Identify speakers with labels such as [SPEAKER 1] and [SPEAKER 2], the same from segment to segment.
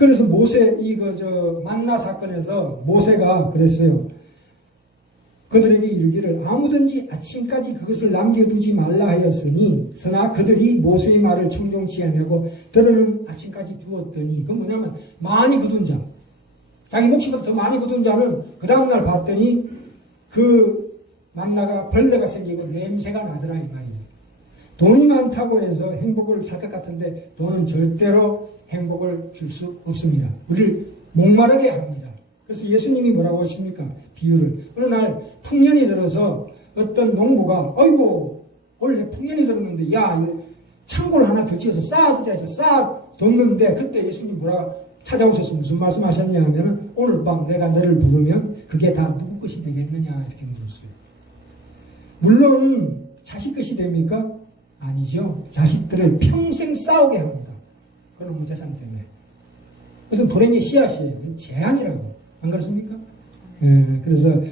[SPEAKER 1] 그래서 모세 이거 저 만나 사건에서 모세가 그랬어요. 그들에게 이르기를 아무든지 아침까지 그것을 남겨두지 말라 하였으니 그러나 그들이 모세의 말을 청종치 아니하고 들으는 아침까지 두었더니 그 뭐냐면 많이 거둔 자 자기 몫보다 더 많이 거둔 자는 그 다음날 봤더니 그 만나가 벌레가 생기고 냄새가 나더라 이 말이에요. 돈이 많다고 해서 행복을 살 것 같은데 돈은 절대로 행복을 줄 수 없습니다. 우리를 목마르게 합니다. 그래서 예수님이 뭐라고 하십니까? 비유를. 어느 날 풍년이 들어서 어떤 농부가 아이고 원래 풍년이 들었는데 야 창고를 하나 더 지어서 쌓아두자 해서 쌓아뒀는데 그때 예수님이 뭐라 찾아오셔서 무슨 말씀 하셨냐 하면은 오늘 밤 내가 너를 부르면 그게 다 누구 것이 되겠느냐 이렇게 물었어요. 물론 자식 것이 됩니까? 아니죠. 자식들을 평생 싸우게 합니다. 그런 재산 때문에. 그래서 불행의 씨앗이에요. 재앙이라고. 안 그렇습니까? 예, 그래서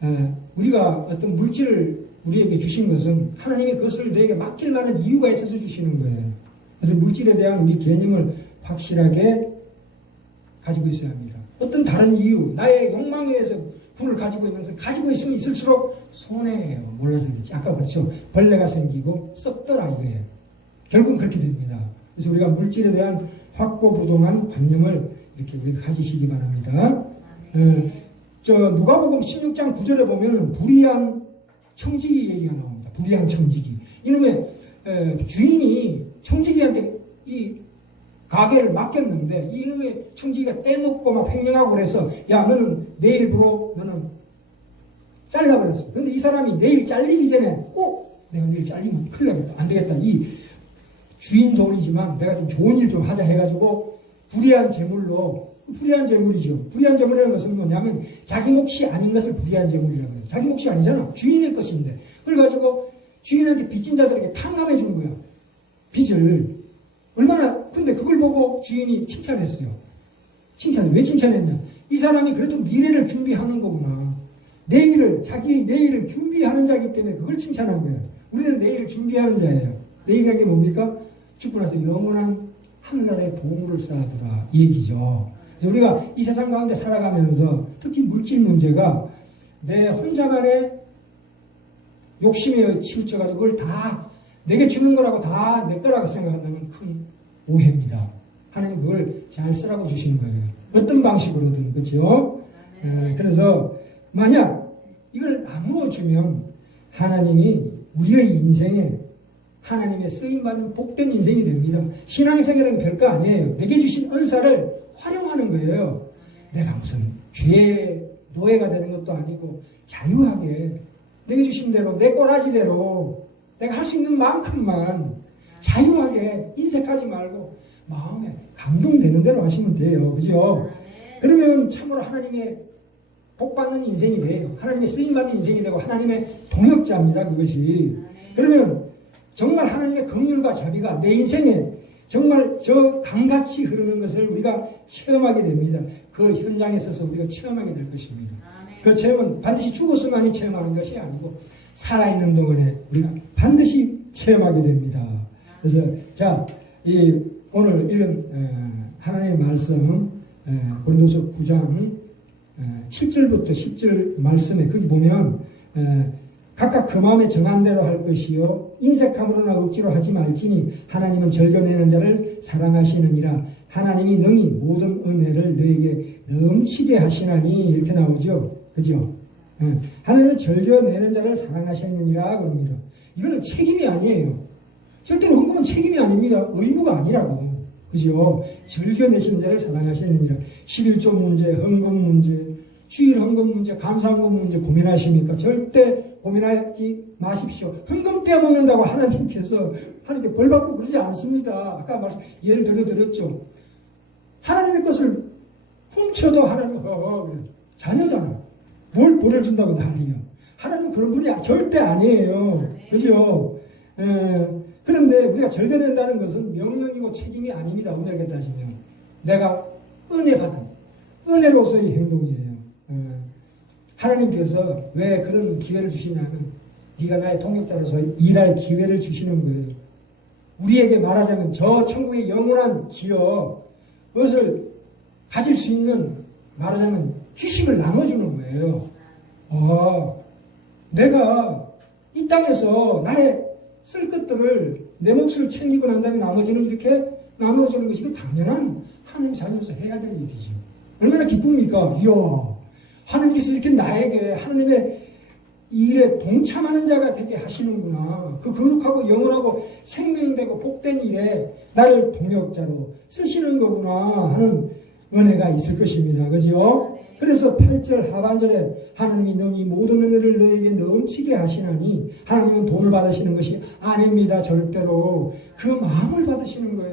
[SPEAKER 1] 아, 우리가 어떤 물질을 우리에게 주신 것은 하나님이 그것을 내게 맡길 만한 이유가 있어서 주시는 거예요. 그래서 물질에 대한 우리 개념을 확실하게 가지고 있어야 합니다. 어떤 다른 이유, 나의 욕망에 의해서 불을 가지고 있는 것은 가지고 있으면 있을수록 손해예요. 몰라서 그렇지. 아까 그렇죠. 벌레가 생기고 썩더라 이거예요. 결국은 그렇게 됩니다. 그래서 우리가 물질에 대한 확고부동한 관념을 이렇게 우리가 가지시기 바랍니다. 어, 저 누가복음 16장 9절에 보면 불의한 청지기 얘기가 나옵니다. 불의한 청지기. 이놈의 에, 주인이 청지기한테 이 가게를 맡겼는데 이놈의 청지기가 떼먹고 막 횡령하고 그래서 야 너는 내일부로 너는 잘라버렸어. 근데 이 사람이 내일 잘리기 전에 어? 내가 내일 잘리면 큰일 나겠다. 안 되겠다. 이 주인 돈이지만 내가 좀 좋은 일 좀 하자 해가지고 불의한 재물로 불의한 재물이죠. 불의한 재물이라는 것은 뭐냐면 자기 몫이 아닌 것을 불의한 재물이라고 해요. 자기 몫이 아니잖아. 주인의 것인데. 그걸 가지고 주인한테 빚진 자들에게 탕감해 주는 거야. 빚을. 얼마나, 보고 주인이 칭찬했어요. 칭찬해. 왜 칭찬했냐? 이 사람이 그래도 미래를 준비하는 거구나. 내일을, 자기 내일을 준비하는 자기 때문에 그걸 칭찬한 거예요. 우리는 내일을 준비하는 자예요. 내일이라는 게 뭡니까? 죽고 나서 영원한 하늘나라의 보물을 쌓아두라. 이 얘기죠. 그래서 우리가 이 세상 가운데 살아가면서 특히 물질 문제가 내 혼자만의 욕심에 치우쳐가지고 그걸 다 내게 주는 거라고 다 내 거라고 생각한다면 큰 오해입니다. 하나님 그걸 잘 쓰라고 주시는 거예요. 어떤 방식으로든 그렇죠. 에, 그래서 만약 이걸 나누어 주면 하나님이 우리의 인생에 하나님의 쓰임받는 복된 인생이 됩니다. 신앙생활은 별거 아니에요. 내게 주신 은사를 활용하는 거예요. 내가 무슨 죄의 노예가 되는 것도 아니고 자유하게 내게 주신 대로 내 꼬라지대로 내가 할 수 있는 만큼만 자유하게 인색하지 말고 마음에 감동되는 대로 하시면 돼요. 그죠? 그러면 참으로 하나님의 복받는 인생이 돼요. 하나님의 쓰임받는 인생이 되고 하나님의 동역자입니다. 그것이. 그러면 정말 하나님의 긍휼과 자비가 내 인생에 정말 저 강같이 흐르는 것을 우리가 체험하게 됩니다. 그 현장에 서서 우리가 체험하게 될 것입니다. 그 체험은 반드시 죽어서만이 체험하는 것이 아니고 살아있는 동안에 우리가 반드시 체험하게 됩니다. 그래서 자, 이 오늘 이런 하나님의 말씀 고린도서 9장 7절부터 10절 말씀에 거기 보면 각각 그 마음에 정한 대로 할 것이요 인색함으로나 억지로 하지 말지니 하나님은 절겨내는 자를 사랑하시느니라. 하나님이 능히 모든 은혜를 너에게 넘치게 하시나니 이렇게 나오죠. 그죠? 하나님은 절겨내는 자를 사랑하시느니라 그럽니다. 이거는 책임이 아니에요 절대로 헌금은 책임이 아닙니다 의무가 아니라고 그죠 절겨내시는 자를 사랑하시느니라 11조 문제 헌금 문제 주일 헌금 문제, 감사 헌금 문제 고민하십니까? 절대 고민하지 마십시오. 헌금 떼먹는다고 하나님께서 하나님께 벌 받고 그러지 않습니다. 아까 말씀 예를 들어 들었죠. 하나님의 것을 훔쳐도 하나님 허허 그래. 자녀잖아. 뭘 보내준다고 난리야. 하나님 그런 분이 절대 아니에요. 그죠? 에, 그런데 우리가 절대낸다는 것은 명령이고 책임이 아닙니다. 엄밀하게 따지면 내가 은혜 받은 은혜로서의 행동이에요. 하나님께서 왜 그런 기회를 주시냐면 네가 나의 동역자로서 일할 기회를 주시는 거예요. 우리에게 말하자면 저 천국의 영원한 기업, 그것을 가질 수 있는 말하자면 휴식을 나눠주는 거예요. 어, 내가 이 땅에서 나의 쓸 것들을 내 몫을 챙기고 난 다음에 나머지는 이렇게 나눠주는 것이 그 당연한 하나님 자녀로서 해야 될 일이죠. 얼마나 기쁩니까? 이야, 하나님께서 이렇게 나에게 하나님의 이 일에 동참하는 자가 되게 하시는구나. 그 거룩하고 영원하고 생명되고 복된 일에 나를 동역자로 쓰시는 거구나 하는 은혜가 있을 것입니다. 그죠? 그래서 8절 하반절에 하나님이 너희 모든 은혜를 너에게 넘치게 하시나니 하나님은 돈을 받으시는 것이 아닙니다. 절대로. 그 마음을 받으시는 거예요.